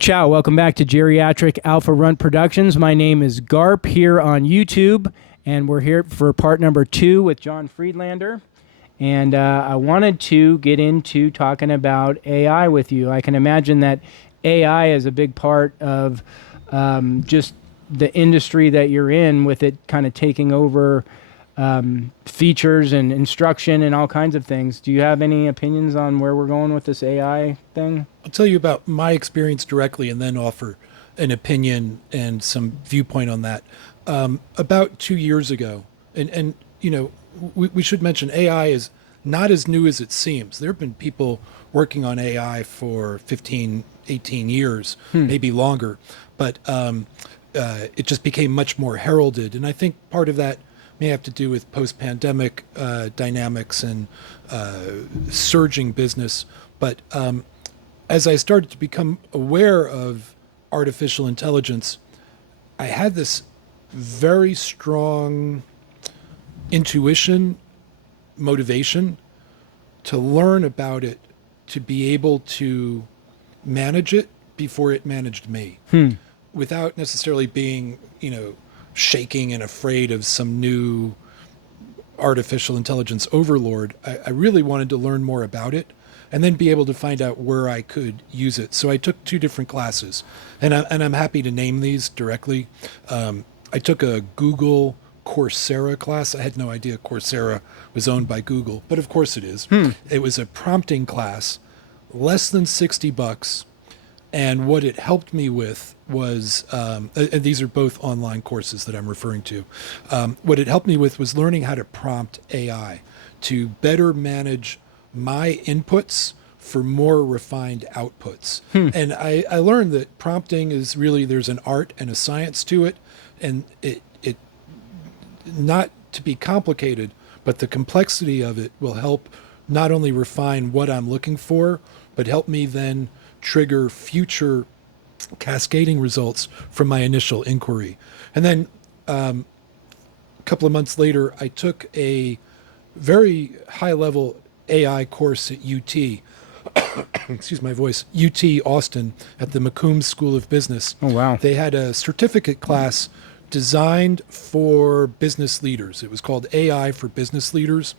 Ciao, welcome back to Geriatric Alpha Runt Productions. My name is GARP here on YouTube, and we're here for part number 2 with John Friedlander. And I wanted to get into talking about AI with you. I can imagine that AI is a big part of just the industry that you're in, with it kind of taking over features and instruction and all kinds of things. Do you have any opinions on where we're going with this AI thing? I'll tell you about my experience directly and then offer an opinion and some viewpoint on that. About 2 years ago, and you know, we should mention AI is not as new as it seems. There have been people working on AI for 15, 18 years, maybe longer, but it just became much more heralded. And I think part of that may have to do with post-pandemic dynamics and surging business. But as I started to become aware of artificial intelligence, I had this very strong intuition, motivation to learn about it, to be able to manage it before it managed me, without necessarily being, shaking and afraid of some new artificial intelligence overlord. I really wanted to learn more about it and then be able to find out where I could use it. So I took 2 different classes, and I'm happy to name these directly. I took a Google Coursera class. I had no idea Coursera was owned by Google, but of course it is. It was a prompting class, less than $60. And what it helped me with was, and these are both online courses that I'm referring to. What it helped me with was learning how to prompt AI to better manage my inputs for more refined outputs. And I learned that prompting is really, there's an art and a science to it, and it not to be complicated, but the complexity of it will help not only refine what I'm looking for, but help me then trigger future cascading results from my initial inquiry. And then a couple of months later, I took a very high-level AI course at UT, excuse my voice, UT Austin at the McCombs School of Business. Oh, wow. They had a certificate class designed for business leaders. It was called AI for Business Leaders.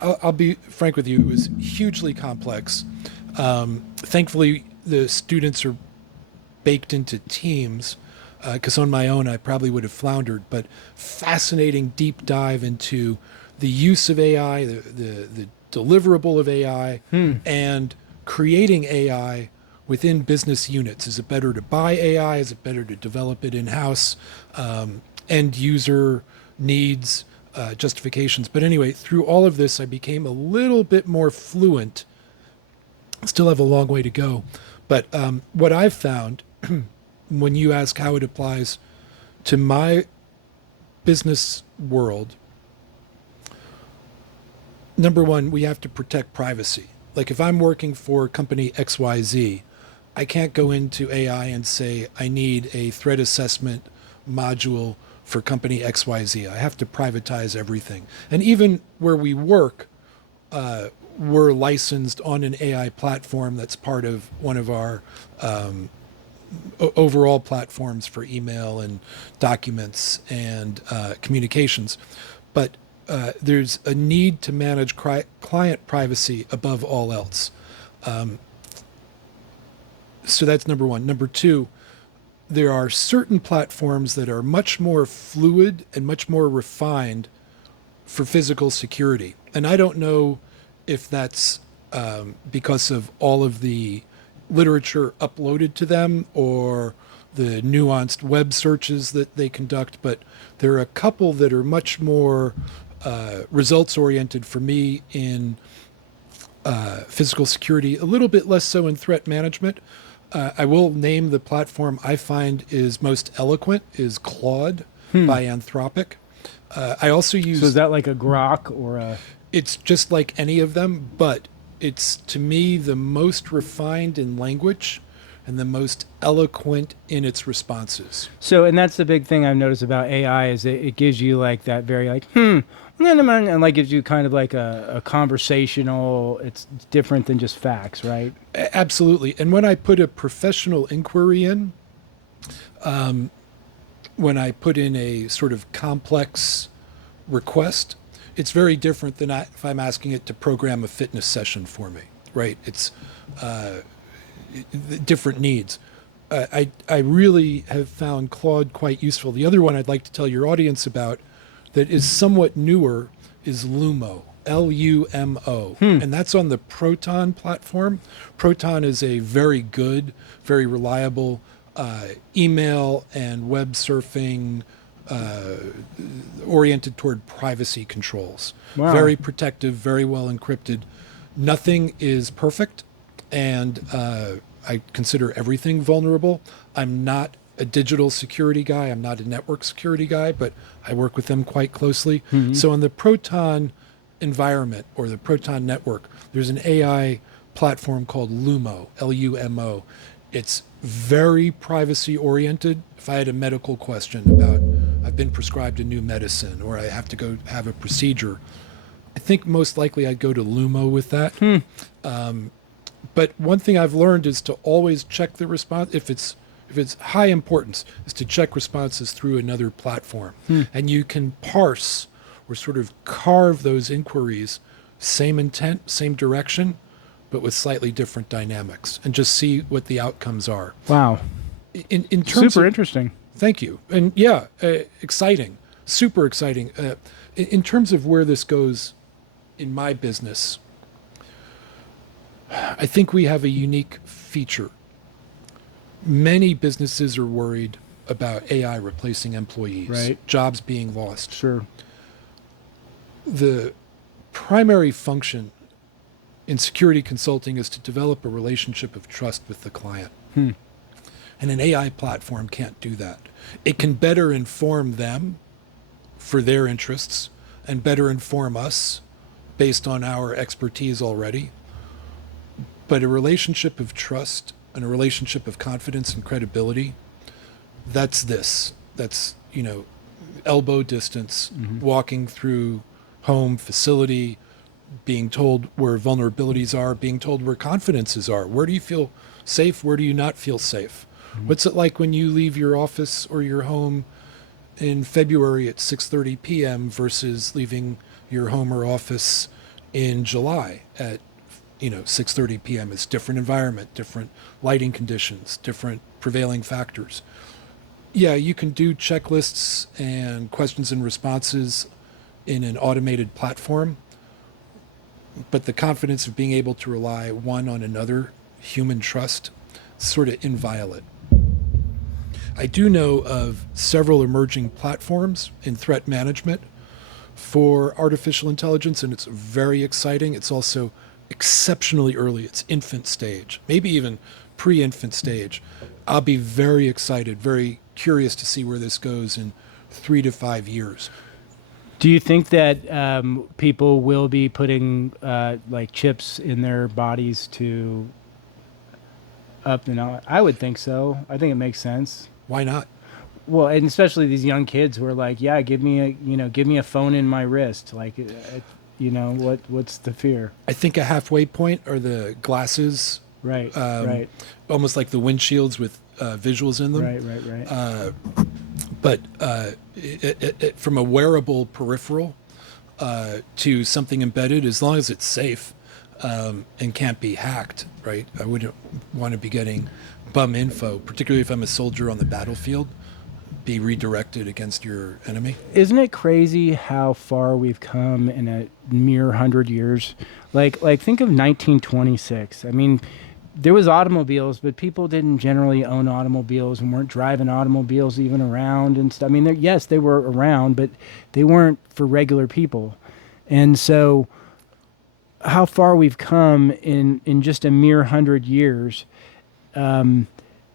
I'll be frank with you, it was hugely complex. Thankfully, the students are baked into teams, because on my own I probably would have floundered, but fascinating deep dive into the use of AI, the deliverable of AI, and creating AI within business units. Is it better to buy AI? Is it better to develop it in-house? End user needs, justifications. But anyway, through all of this, I became a little bit more fluent. Still have a long way to go. But what I've found, when you ask how it applies to my business world, number one, we have to protect privacy. Like if I'm working for company XYZ, I can't go into AI and say, I need a threat assessment module for company XYZ. I have to privatize everything. And even where we work, we're licensed on an AI platform that's part of one of our overall platforms for email and documents and communications. But there's a need to manage client privacy above all else. So that's number one. Number two, there are certain platforms that are much more fluid and much more refined for physical security. And I don't know if that's because of all of the literature uploaded to them or the nuanced web searches that they conduct, but there are a couple that are much more results oriented for me in physical security, a little bit less so in threat management. I will name the platform I find is most eloquent is Claude by Anthropic. I also use... So is that like a Grok or a... It's just like any of them, but it's, to me, the most refined in language and the most eloquent in its responses. So, and that's the big thing I've noticed about AI is it gives you like that very like, and like gives you kind of like a conversational, it's different than just facts, right? Absolutely. And when I put a professional inquiry in, when I put in a sort of complex request, it's very different than if I'm asking it to program a fitness session for me, right? It's different needs. I really have found Claude quite useful. The other one I'd like to tell your audience about that is somewhat newer is Lumo, Lumo. And that's on the Proton platform. Proton is a very good, very reliable email and web surfing oriented toward privacy controls. Wow. Very protective, very well encrypted. Nothing is perfect, and I consider everything vulnerable. I'm not a digital security guy. I'm not a network security guy, but I work with them quite closely. So in the Proton environment or the Proton network, there's an AI platform called Lumo, Lumo. It's very privacy oriented. If I had a medical question about I've been prescribed a new medicine or I have to go have a procedure, I think most likely I'd go to Lumo with that. But one thing I've learned is to always check the response. If it's high importance, is to check responses through another platform. And you can parse or sort of carve those inquiries, same intent, same direction, but with slightly different dynamics, and just see what the outcomes are. Wow. In terms Super of, interesting. Thank you. And yeah, exciting, super exciting. In terms of where this goes in my business, I think we have a unique feature. Many businesses are worried about AI replacing employees, Right. jobs being lost. Sure. The primary function in security consulting is to develop a relationship of trust with the client. And an AI platform can't do that. It can better inform them for their interests and better inform us based on our expertise already. But a relationship of trust and a relationship of confidence and credibility, that's this. That's, elbow distance, walking through home, facility, being told where vulnerabilities are, being told where confidences are. Where do you feel safe? Where do you not feel safe? What's it like when you leave your office or your home in February at 6:30 p.m. versus leaving your home or office in July at 6:30 p.m. It's different environment, different lighting conditions, different prevailing factors. Yeah, you can do checklists and questions and responses in an automated platform, but the confidence of being able to rely one on another, human trust, is sort of inviolate. I do know of several emerging platforms in threat management for artificial intelligence, and it's very exciting. It's also exceptionally early. It's infant stage, maybe even pre-infant stage. I'll be very excited, very curious to see where this goes in 3 to 5 years. Do you think that people will be putting like chips in their bodies to up and out? I would think so. I think it makes sense. Why not? Well, and especially these young kids who are like, yeah, give me a phone in my wrist. Like, what's the fear? I think a halfway point are the glasses, Right. Right. almost like the windshields with visuals in them. Right. But from a wearable peripheral to something embedded, as long as it's safe and can't be hacked, right? I wouldn't want to be getting bum info, particularly if I'm a soldier on the battlefield, be redirected against your enemy. Isn't it crazy how far we've come in a mere 100 years? Like think of 1926. I mean, there was automobiles, but people didn't generally own automobiles and weren't driving automobiles even around and stuff. I mean, yes, they were around, but they weren't for regular people. And so how far we've come in just a mere 100 years,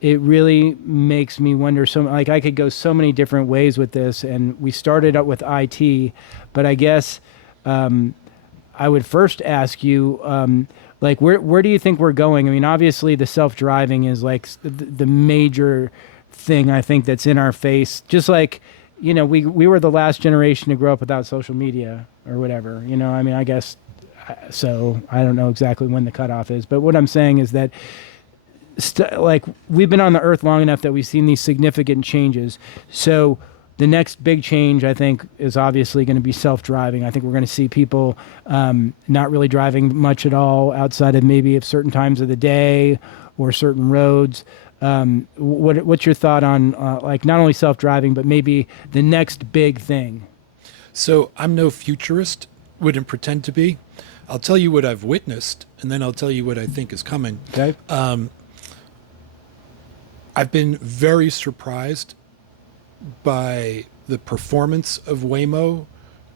it really makes me wonder. So, like, I could go so many different ways with this, and we started up with IT, but I guess I would first ask you, Like, where do you think we're going? I mean, obviously the self-driving is like the major thing I think that's in our face. Just like, we were the last generation to grow up without social media or whatever. I mean, I guess so. I don't know exactly when the cutoff is, but what I'm saying is that like we've been on the earth long enough that we've seen these significant changes. So the next big change, I think, is obviously going to be self-driving. I think we're going to see people not really driving much at all outside of maybe of certain times of the day or certain roads. What's your thought on like not only self-driving, but maybe the next big thing? So I'm no futurist, wouldn't pretend to be. I'll tell you what I've witnessed, and then I'll tell you what I think is coming. Okay. I've been very surprised by the performance of Waymo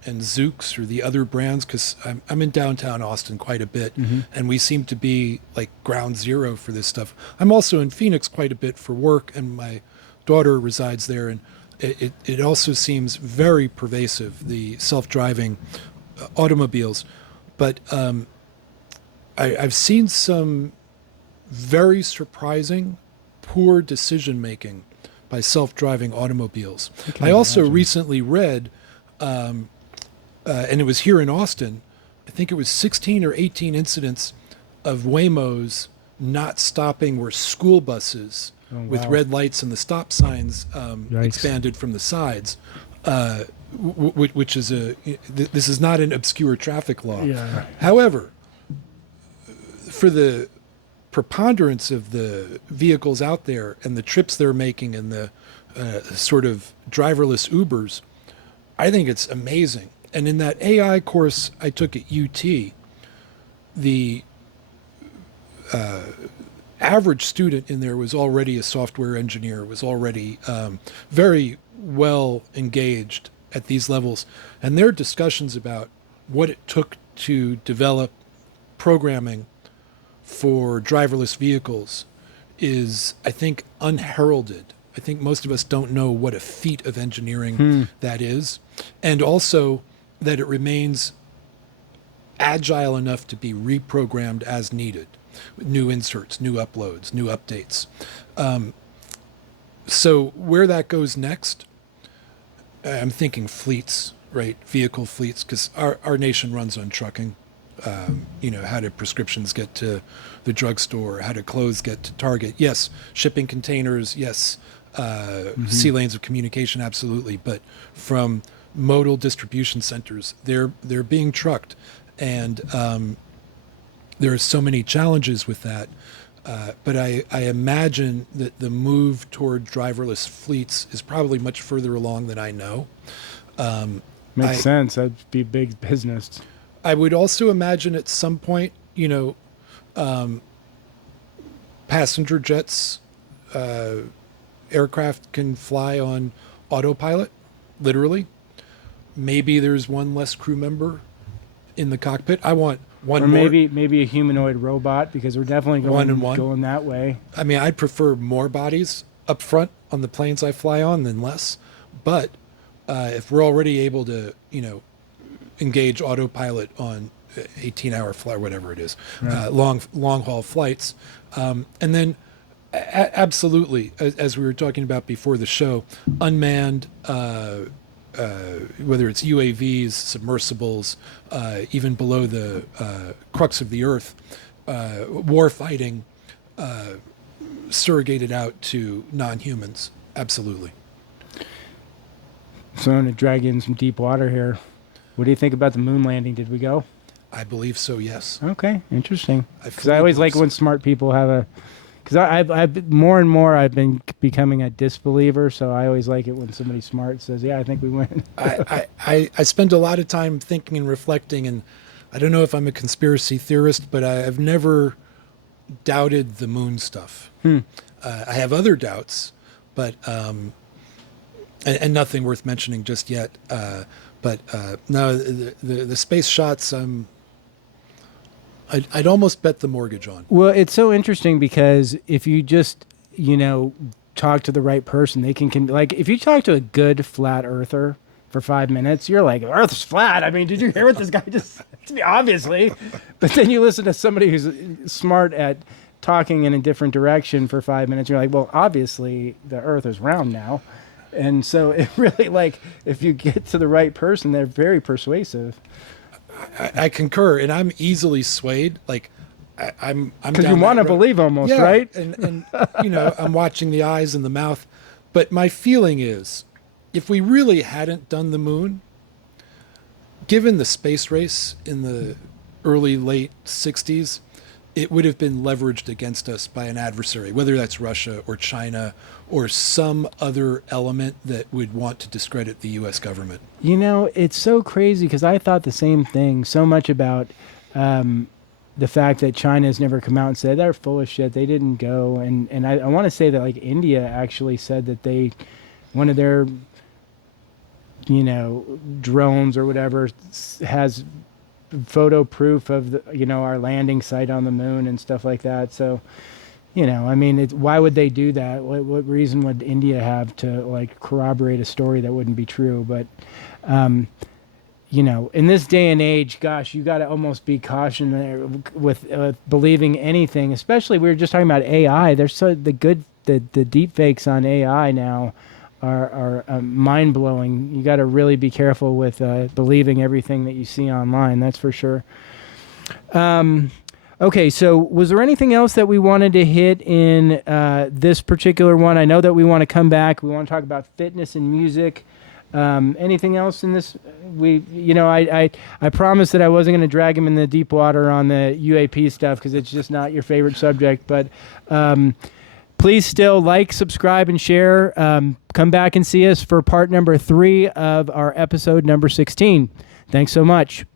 and Zoox or the other brands, because I'm in downtown Austin quite a bit, and we seem to be like ground zero for this stuff. I'm also in Phoenix quite a bit for work, and my daughter resides there, and it also seems very pervasive, the self-driving automobiles. But I've seen some very surprising poor decision making by self-driving automobiles. I also recently read, and it was here in Austin, I think it was 16 or 18 incidents of Waymos not stopping where school buses with red lights and the stop signs expanded from the sides, which is this is not an obscure traffic law. Yeah. However, for the preponderance of the vehicles out there and the trips they're making and the sort of driverless Ubers, I think it's amazing. And in that AI course I took at UT, the average student in there was already a software engineer, was already very well engaged at these levels. And their discussions about what it took to develop programming for driverless vehicles is, I think, unheralded. I think most of us don't know what a feat of engineering that is, and also that it remains agile enough to be reprogrammed as needed. New inserts, new uploads, new updates. So where that goes next, I'm thinking fleets, right? Vehicle fleets, because our nation runs on trucking. How do prescriptions get to the drugstore? How do clothes get to Target? Yes, shipping containers. Yes, sea lanes of communication. Absolutely. But from modal distribution centers, they're being trucked, and there are so many challenges with that. But I imagine that the move toward driverless fleets is probably much further along than I know. Makes sense. That'd be big business. I would also imagine at some point, passenger jets, aircraft can fly on autopilot, literally. Maybe there's one less crew member in the cockpit. I want one or more. maybe a humanoid robot, because we're definitely going that way. I mean, I'd prefer more bodies up front on the planes I fly on than less. But if we're already able to, engage autopilot on 18-hour flight, whatever it is, Right. long haul flights, and then absolutely, as we were talking about before the show, unmanned, whether it's UAVs, submersibles, even below the crux of the earth, war fighting, surrogated out to non-humans, absolutely. So I'm going to drag you in some deep water here. What do you think about the moon landing? Did we go? I believe so, yes. Okay, interesting. I Because fully I always like believe when smart people have a. Because I've more and more I've been becoming a disbeliever, so I always like it when somebody smart says, "Yeah, I think we win." I spend a lot of time thinking and reflecting, and I don't know if I'm a conspiracy theorist, but I've never doubted the moon stuff. I have other doubts, but and nothing worth mentioning just yet. But no, the space shots, I'd almost bet the mortgage on. Well, it's so interesting because if you just talk to the right person, they can like if you talk to a good flat earther, for 5 minutes, you're like, Earth's flat. I mean, did you hear what this guy just said to me? Obviously. But then you listen to somebody who's smart at talking in a different direction for 5 minutes. You're like, well, obviously the Earth is round now. And so it really, like, if you get to the right person, they're very persuasive. I concur, and I'm easily swayed. Like, I'm Because you want to believe almost, yeah, right? and I'm watching the eyes and the mouth. But my feeling is, if we really hadn't done the moon, given the space race in the late 60s, it would have been leveraged against us by an adversary, whether that's Russia or China or some other element that would want to discredit the U.S. government. You know, it's so crazy because I thought the same thing so much about the fact that China's never come out and said they're full of shit. They didn't go. And I want to say that, like, India actually said that one of their, drones or whatever has photo proof of our landing site on the moon and stuff like that. So, I mean, why would they do that? What reason would India have to, like, corroborate a story that wouldn't be true? But, in this day and age, gosh, you got to almost be cautionary with believing anything. Especially, we were just talking about AI. There's the deep fakes on AI now are mind blowing. You got to really be careful with believing everything that you see online. That's for sure. Okay, so was there anything else that we wanted to hit in this particular one? I know that we want to come back. We want to talk about fitness and music. Anything else in this? I promised that I wasn't going to drag him in the deep water on the UAP stuff because it's just not your favorite subject. But please still like, subscribe, and share. Come back and see us for part number 3 of our episode number 16. Thanks so much.